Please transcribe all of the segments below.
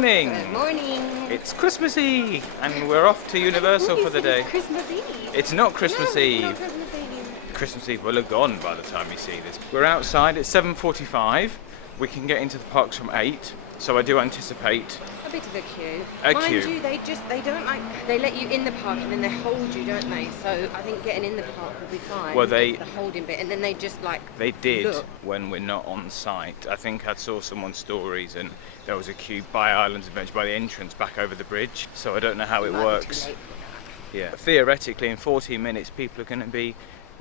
morning. Good morning. It's Christmassy, and we're off to Universal for the day. It's Christmas Eve. It's not Christmas Eve. It's not Christmas Eve. Christmas Eve will have gone by the time you see this. We're outside. It's 7:45. We can get into the parks from 8. So I do anticipate A bit of a queue. A Mind queue. you, they don't like, they let you in the park and then they hold you, don't they? So I think getting in the park will be fine. Well, they- the holding bit, and then they just like. they did Look. when we're not on site. I think I saw someone's stories, and there was a queue by Islands Adventure by the entrance back over the bridge. So I don't know how it might be works. too late. Yeah. Theoretically, in 14 minutes, people are going to be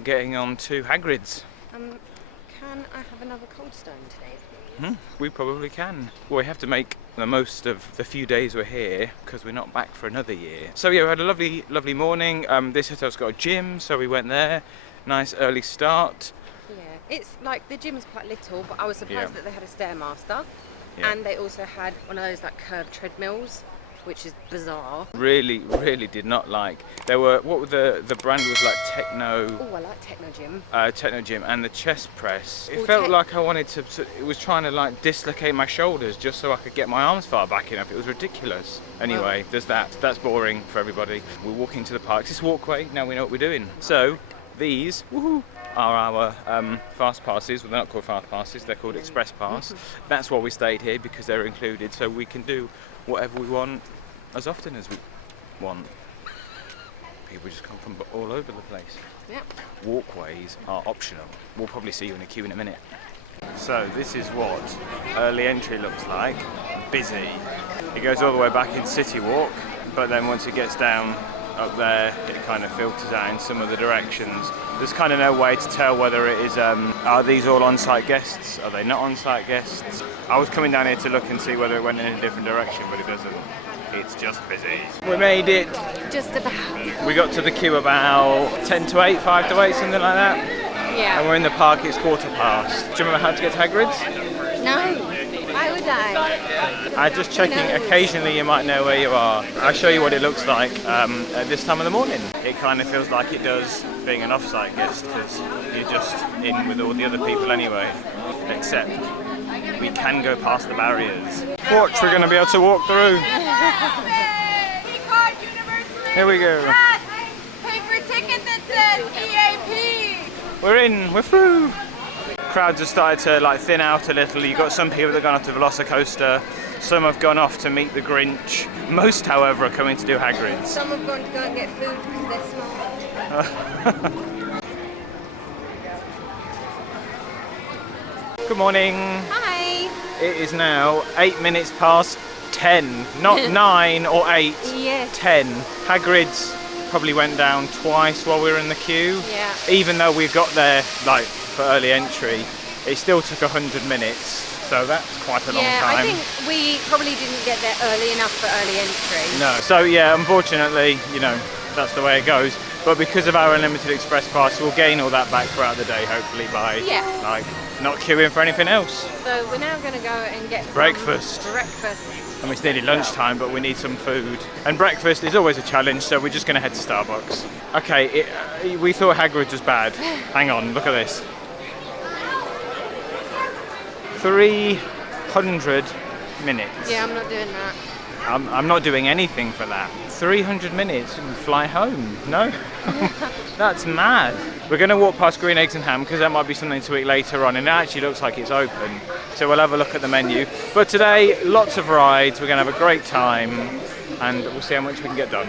getting on to Hagrid's. Can I have another cold stone today, please? We probably can. Well, we have to make the most of the few days we're here because we're not back for another year. So yeah, we had a lovely morning. This hotel's got a gym, so we went there. Nice early start. Yeah, it's like the gym is quite little, but I was surprised that they had a Stairmaster, Yeah. and they also had one of those like curved treadmills, which is bizarre. Really did not like. There were the brand was like Techno. Oh, I like Techno Gym. Techno Gym, and the chest press. It Well, felt like I wanted to. It was trying to like dislocate my shoulders just so I could get my arms far back enough. It was ridiculous. Anyway, there's that. That's boring for everybody. We're walking to the parks. This walkway. Now we know what we're doing. So these are our fast passes. Well, they're not called fast passes. They're called express pass. That's why we stayed here, because they're included, so we can do whatever we want as often as we want. People just come from all over the place. Yeah. Walkways are optional. We'll probably see you in a queue in a minute. So this is what early entry looks like. Busy. It goes all the way back in City Walk, but then once it gets down up there, it kind of filters out in some of the directions. There's kind of no way to tell whether it is, are these all on-site guests? Are they not on-site guests? I was coming down here to look and see whether it went in a different direction, but it doesn't. It's just busy. We made it. Just about. We got to the queue about 10 to 8, 5 to 8, something like that. Yeah. And we're in the park, it's 15:15. Do you remember how to get to Hagrid's? No. Why would I? I'm just checking, occasionally you might know where you are. I'll show you what it looks like at this time of the morning. It kind of feels like it does being an off-site guest, because you're just in with all the other people anyway, except we can go past the barriers. Watch, we're going to be able to walk through. Here we go. Pay for a ticket that says EAP. We're in, we're through. Crowds have started to like thin out a little. You've got some people that have gone off to Velocicoaster, some have gone off to meet the Grinch. Most, however, are coming to do Hagrid's. Some have gone to go and get food because they're smart. Good morning. Hi. It is now 8 minutes past 10, not 9 or 8, Yes. 10. Hagrid's probably went down twice while we were in the queue. Yeah. Even though we got there like for early entry, it still took 100 minutes. So that's quite a long Yeah, time. I think we probably didn't get there early enough for early entry. No. So yeah, unfortunately, you know, that's the way it goes. But because of our unlimited express pass, we'll gain all that back throughout the day, hopefully by like not queuing for anything else. So we're now going to go and get some Breakfast. breakfast. I mean, it's nearly lunchtime, but we need some food. And breakfast is always a challenge, so we're just going to head to Starbucks. Okay, we thought Hagrid was bad. Hang on, look at this. 300 minutes. Yeah, I'm not doing that. I'm not doing anything for that. 300 minutes and fly home. No? That's mad. We're going to walk past Green Eggs and Ham because that might be something to eat later on, and it actually looks like it's open. So we'll have a look at the menu. But today, lots of rides. We're going to have a great time, and we'll see how much we can get done.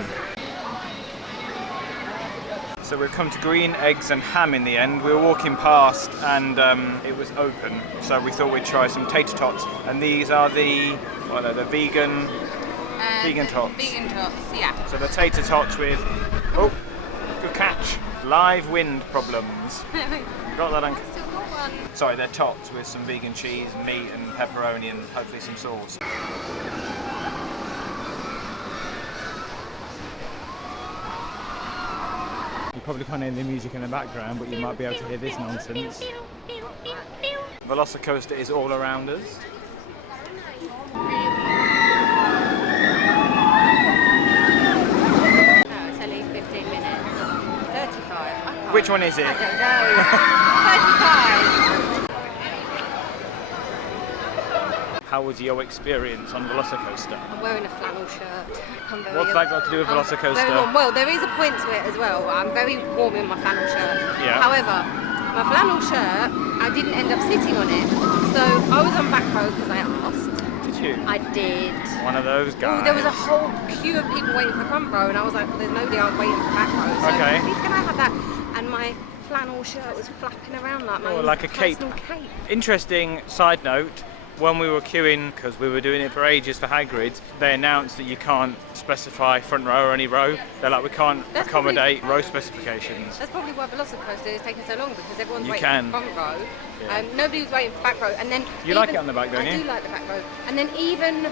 So we've come to Green Eggs and Ham in the end. We were walking past and it was open. So we thought we'd try some tater tots. And these are the vegan tots. Vegan tots, yeah. So the tater tots with, oh, good catch, live wind problems. Got that, Uncle? Still got one. Sorry, they're tots with some vegan cheese, meat and pepperoni and hopefully some sauce. You probably can't hear the music in the background, but you might be able to hear this nonsense. Velocicoaster is all around us. It's only 15 minutes. 35. Which one is it? I don't know. 35. How was your experience on Velocicoaster? I'm wearing a flannel shirt. What's that got to do with Velocicoaster? Very warm. Well, there is a point to it as well. I'm very warm in my flannel shirt. Yeah. However, my flannel shirt, I didn't end up sitting on it. So I was on back row because I asked. Did you? I did. One of those guys. Oh, there was a whole queue of people waiting for front row, and I was like, well, there's nobody else waiting for back row. So Okay. please can I have that? And my flannel shirt was flapping around like my like a cape. personal cape. Interesting side note, when we were queuing, because we were doing it for ages for Hagrid, they announced that you can't specify front row or any row. They're like, we can't accommodate row specifications. That's probably why Velocicoaster is taking so long, because everyone's You waiting can. for front row. Yeah. Nobody was waiting for back row, and then You like it on the back, don't you? I do like the back row, and then even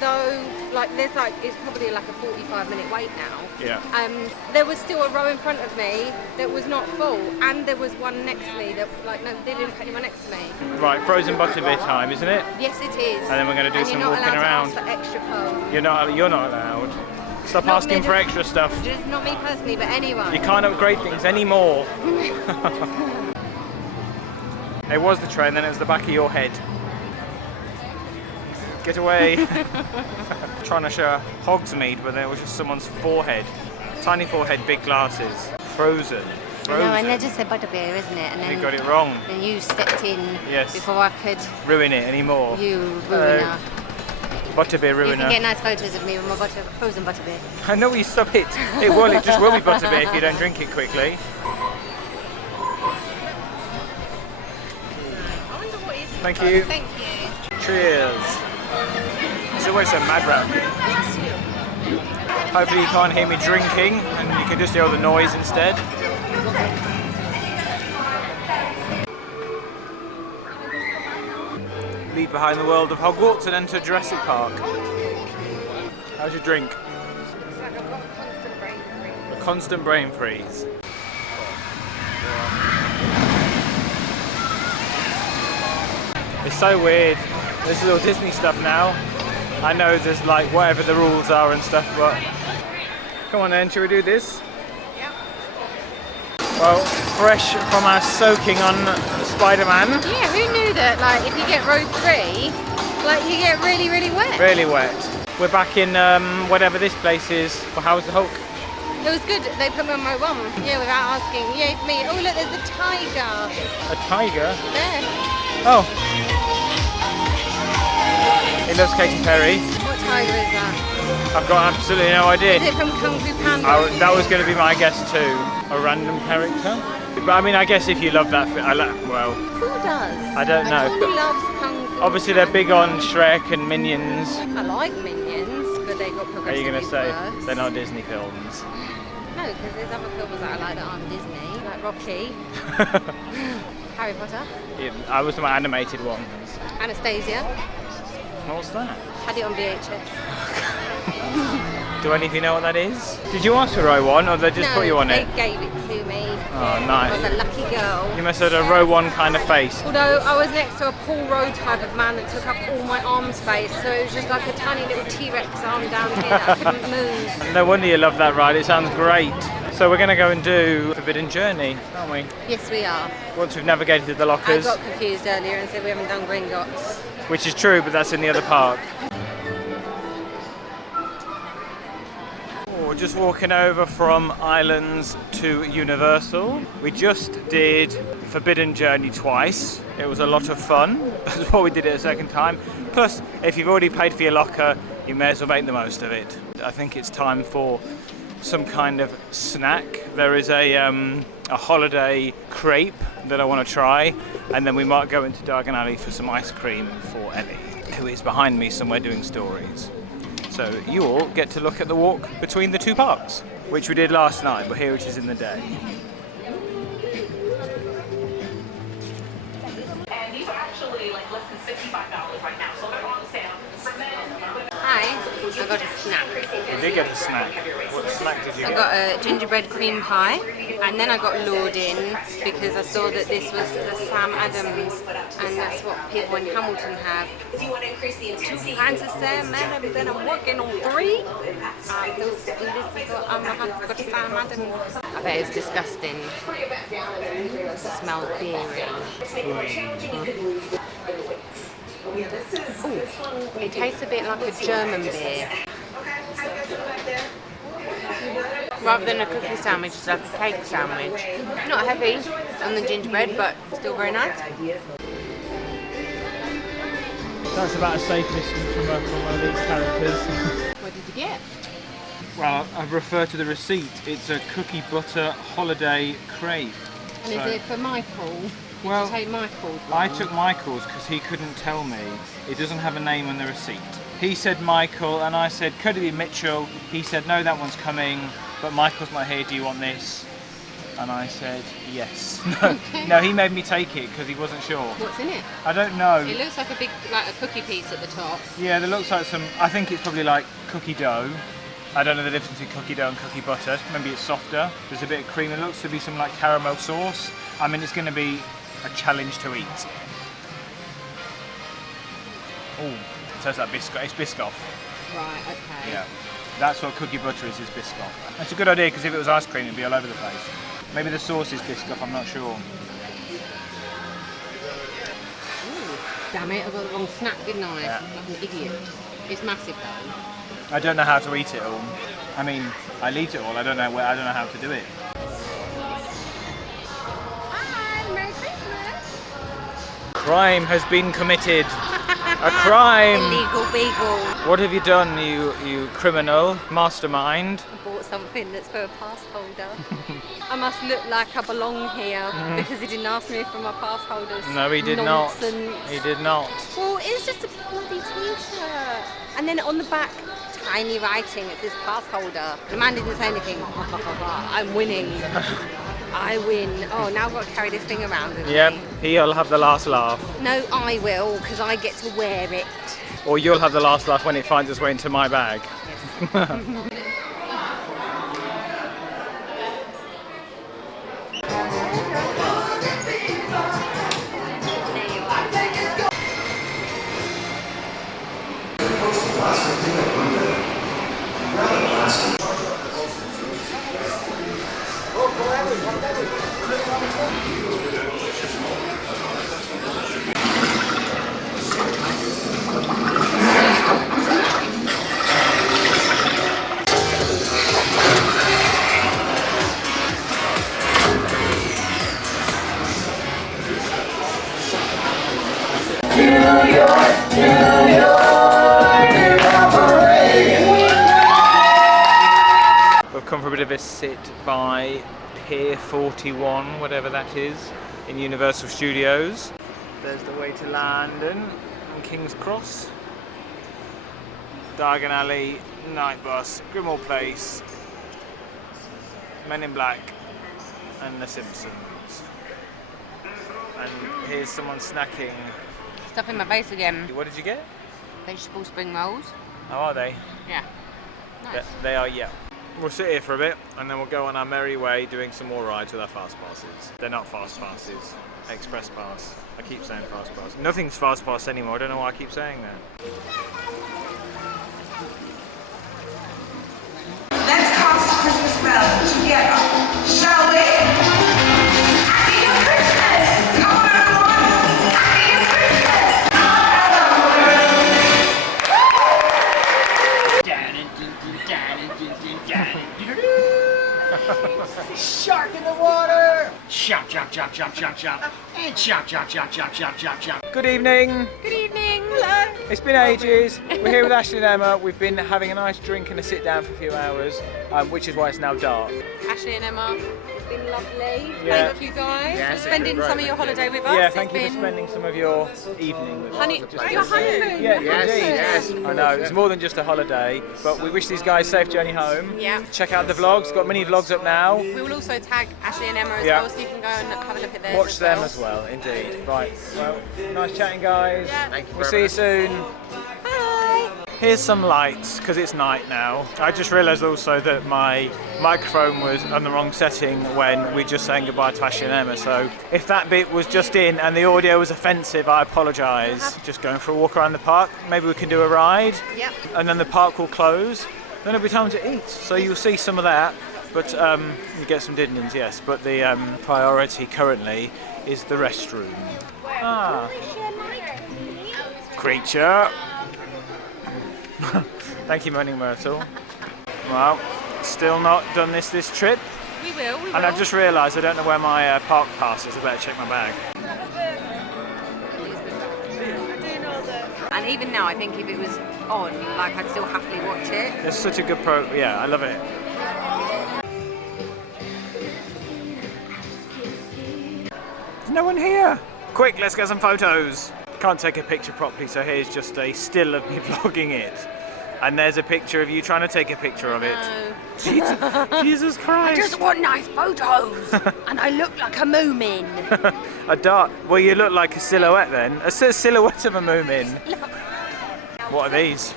though it's probably like a 45-minute wait now. Yeah. There was still a row in front of me that was not full, and there was one next to me that they didn't put anyone next to me. Right, frozen butterbeer time, isn't it? Yes, it is. And then we're going to do some walking around. You're not allowed to ask for extra foam. You're not allowed. Stop Not asking for extra stuff. Just not me personally, but anyone. You can't upgrade things anymore. It was the train, then it was the back of your head. Get away. Trying to show Hogsmeade, but there was just someone's forehead. Tiny forehead, big glasses. Frozen. No, and they just said butterbeer, isn't it? And then You got it wrong. Then you stepped in Yes. before I could. Ruin it anymore. You ruiner. Butterbeer You ruiner. can get nice photos of me with my frozen butterbeer. I know you stop it. It just will be butterbeer if you don't drink it quickly. Thank you. Thank you. Cheers. It's always so mad round here. Hopefully you can't hear me drinking and you can just hear all the noise instead. Leave behind the world of Hogwarts and enter Jurassic Park. How's your drink? It's like I've got a constant brain freeze. A constant brain freeze. It's so weird. This is all Disney stuff now. I know there's like whatever the rules are and stuff, but come on then, shall we do this? Yep. Well, fresh from our soaking on Spider-Man. Yeah, who knew that? Like, if you get row 3, like you get really, really wet. Really wet. We're back in whatever this place is. Well, how was the Hulk? It was good. They put me on row 1. Yeah, without asking. Yeah, for me. Oh look, there's a tiger. A tiger? There. Oh. He loves Katy Perry. What tiger is that? I've got absolutely no idea. Is it from Kung Fu Panda? That was going to be my guess too. A random character. But I mean, I guess if you love that, well, Who does? I don't know. Who loves Kung Fu obviously they're big on Shrek and Minions. I like Minions, but they got progressively Are you going to say worse. they're not Disney films? No, because there's other films that I like that aren't Disney, like Rocky, Harry Potter, Yeah, I was the animated ones. Anastasia. What's that? Had it on VHS. Do any of you know what that is? Did you ask for row 1 or they just No, put you on they it? gave it to me. Oh, nice. I was a lucky girl. You must have had a row 1 kind of face. Although I was next to a Paul Rowe type of man that took up all my arm space, so it was just like a tiny little T-Rex arm down here that I couldn't move. No wonder you love that ride, it sounds great. So we're going to go and do Forbidden Journey, aren't we? Yes, we are. Once we've navigated the I lockers. got confused earlier and said we haven't done Gringotts. Which is true, but that's in the other park. We're just walking over from Islands to Universal. We just did Forbidden Journey twice. It was a lot of fun. That's why we did it a second time. Plus, if you've already paid for your locker, you may as well make the most of it. I think it's time for some kind of snack. There is a holiday crepe that I want to try, and then we might go into Diagon Alley for some ice cream for Ellie, who is behind me somewhere doing stories. So you all get to look at the walk between the two parks, which we did last night, but here it is in the day. And these are actually like less than $65 right now, so they're on sale. For men, Hi, I got a snack. We did get a snack. What snack did you I get? got a gingerbread cream pie, and then I got lured in because I saw that this was the Sam Adams, and that's what people in Hamilton have. if you want to increase the 2 intensity, pints of Sam Adams, and I'm working on 3. I thought this is what I'm gonna have. Got Sam Adams. I bet it's disgusting. It smells beery. It tastes a bit like a German beer. Rather than a cookie sandwich, it's like a cake sandwich. Not heavy on the gingerbread, but still very nice. That's about a safe distance from one of these characters. What did you get? Well, I've referred to the receipt. It's a cookie butter holiday crepe. And is it for Michael? Did Well, you take Michael's one? I took Michael's because he couldn't tell me. It doesn't have a name on the receipt. He said Michael and I said, could it be Mitchell? He said, no, that one's coming, but Michael's not here, do you want this? And I said, yes. No, he made me take it because he wasn't sure. What's in it? I don't know. It looks like a big, like a cookie piece at the top. Yeah, there looks like some, I think it's probably like cookie dough. I don't know the difference between cookie dough and cookie butter. Maybe it's softer. There's a bit of cream. It looks to be some like caramel sauce. I mean, it's going to be a challenge to eat. Oh, it tastes like Biscoff. It's Biscoff. Right, okay. Yeah. That's what cookie butter is Biscoff. That's a good idea because if it was ice cream, it'd be all over the place. Maybe the sauce is Biscoff, I'm not sure. Ooh, damn it, I got the wrong snack, didn't I? Yeah. Like an idiot. It's massive though. I don't know how to eat it all. I mean, I'll eat it all. I don't know how to do it. Hi, Merry Christmas. Crime has been committed. A crime. Illegal beagle. What have you done, you criminal mastermind? I bought something that's for a pass holder. I must look like I belong here because he didn't ask me for my pass holders. No, he did Nonsense. not. He did not. Well, it's just a bloody t-shirt. And then on the back, tiny writing, it says pass holder. The man didn't say anything. I'm winning. I win. Oh, now I've got to carry this thing around with Yep, me. he'll have the last laugh. No, I will, because I get to wear it. Or you'll have the last laugh when it finds its way into my bag. We've come for a bit of a sit by Pier 41, whatever that is, in Universal Studios. There's the way to London and King's Cross. Diagon Alley, Night Bus, Grimmauld Place, Men in Black and The Simpsons. And here's someone snacking. Stuff in my face again. What did you get? Vegetable spring rolls. How are they? Yeah. Nice. They are, yeah. We'll sit here for a bit and then we'll go on our merry way doing some more rides with our fast passes. They're not fast passes, express pass. I keep saying fast pass. Nothing's fast pass anymore, I don't know why I keep saying that. Let's cast a Christmas spell together, shall we? Happy Christmas! Come on, everyone! Happy Christmas! Shark in the water! Chop, chop, chop, chop, chop, chop. And chop, chop, chop, chop, chop, chop, chop. Good evening! Good evening. Hello. It's been ages. We're here with Ashley and Emma. We've been having a nice drink and a sit down for a few hours, which is why it's now dark. Ashley and Emma, it's been lovely. Yeah. Thank you guys Yes, for it's spending been some great, of your thank holiday with us. Yeah, It's thank you for been spending some of your evening with honey, us. your honeymoon. Yeah, Yes, indeed. I know, it's more than just a holiday, but we wish these guys a safe journey home. Yeah. Check out the vlogs, got many vlogs up now. We will also tag Ashley and Emma as Yeah. well, so you can go and have a look at theirs. Watch as them well. as well, indeed. Right, well, nice chatting guys. Yeah. Thank you We'll very see you much. soon. Bye. Here's some lights, because it's night now. I just realised also that my microphone was on the wrong setting when we just saying goodbye to Ashley and Emma, so if that bit was just in and the audio was offensive, I apologise. Just going for a walk around the park, maybe we can do a ride, Yep. and then the park will close, then it'll be time to eat, so you'll see some of that, but you get some din-dins, yes, but the priority currently is the restroom. Ah, creature. Thank you, Moaning Myrtle. Well, still not done this trip. We will. And I've just realised I don't know where my park pass is. I better check my bag. And even now, I think if it was on, like, I'd still happily watch it. It's such a good yeah, I love it. There's no one here. Quick, let's get some photos. Can't take a picture properly, so here's just a still of me vlogging it. And there's a picture of you trying to take a picture of it. Jesus Christ. I just want nice photos. And I look like a moomin. A dart. Well, you look like a silhouette then. A silhouette of a moomin. What are these?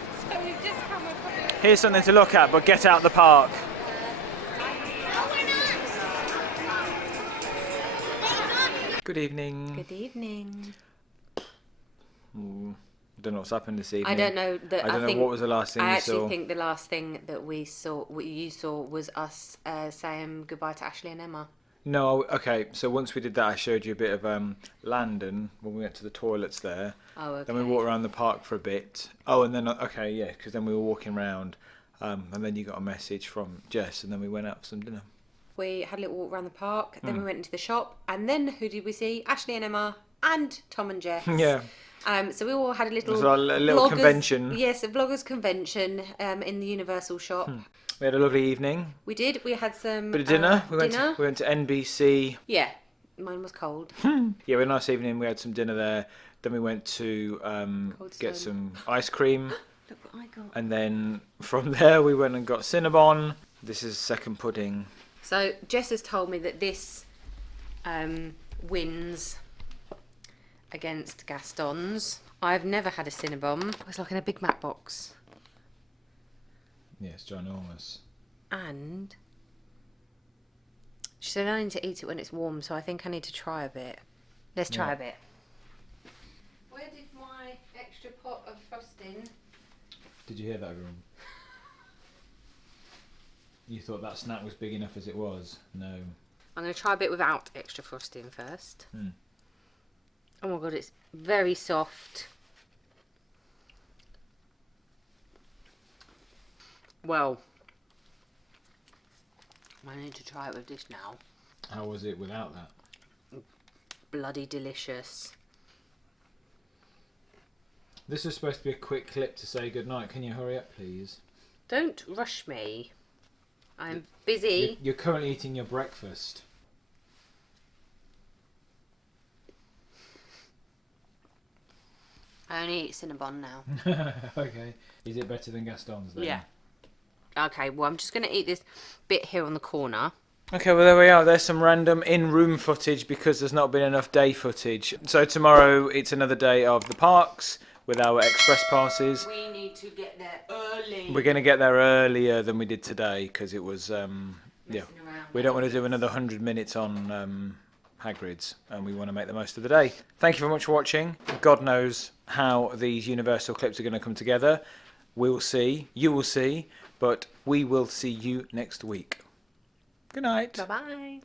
Here's something to look at, but get out the park. Good evening. Good evening. Don't know what's happened this evening. I don't know. I don't know what was the last thing I you actually saw. think the last thing that we saw, what you saw, was us saying goodbye to Ashley and Emma. No, okay. So once we did that, I showed you a bit of Landon when we went to the toilets there. Oh, okay. Then we walked around the park for a bit. Oh, and then okay, yeah, because then we were walking around, and then you got a message from Jess, and then we went out for some dinner. We had a little walk around the park. Then we went into the shop, and then who did we see? Ashley and Emma, and Tom and Jess. Yeah. So we all had a little, So a little convention. Yes, a vloggers convention in the Universal shop. We had a lovely evening. We did. We had some Bit of dinner. We dinner. went to NBC. Yeah, mine was cold. Yeah, we had a nice evening. We had some dinner there. Then we went to get some ice cream. Look what I got. And then from there we went and got Cinnabon. This is second pudding. So Jess has told me that this wins against Gaston's. I've never had a Cinnabon. It's like in a Big Mac box. Yeah, it's ginormous. And she said I need to eat it when it's warm, so I think I need to try a bit. Let's try a bit. Where did my extra pot of frosting? Did you hear that, everyone? You thought that snack was big enough as it was? No. I'm going to try a bit without extra frosting first. Oh my god, it's very soft. Well, I need to try it with this now. How was it without that? Bloody delicious. This is supposed to be a quick clip to say goodnight. Can you hurry up, please? Don't rush me. I'm busy. You're currently eating your breakfast. I only eat Cinnabon now. Okay. Is it better than Gaston's then? Yeah. Okay, well, I'm just going to eat this bit here on the corner. Okay, well, there we are. There's some random in-room footage because there's not been enough day footage. So tomorrow, it's another day of the parks with our express passes. We need to get there early. We're going to get there earlier than we did today because it was, yeah. We don't want to do another 100 minutes on Hagrid's, and we want to make the most of the day. Thank you very much for watching. God knows how these Universal clips are going to come together. We'll see. You will see. But we will see you next week. Good night. Bye-bye.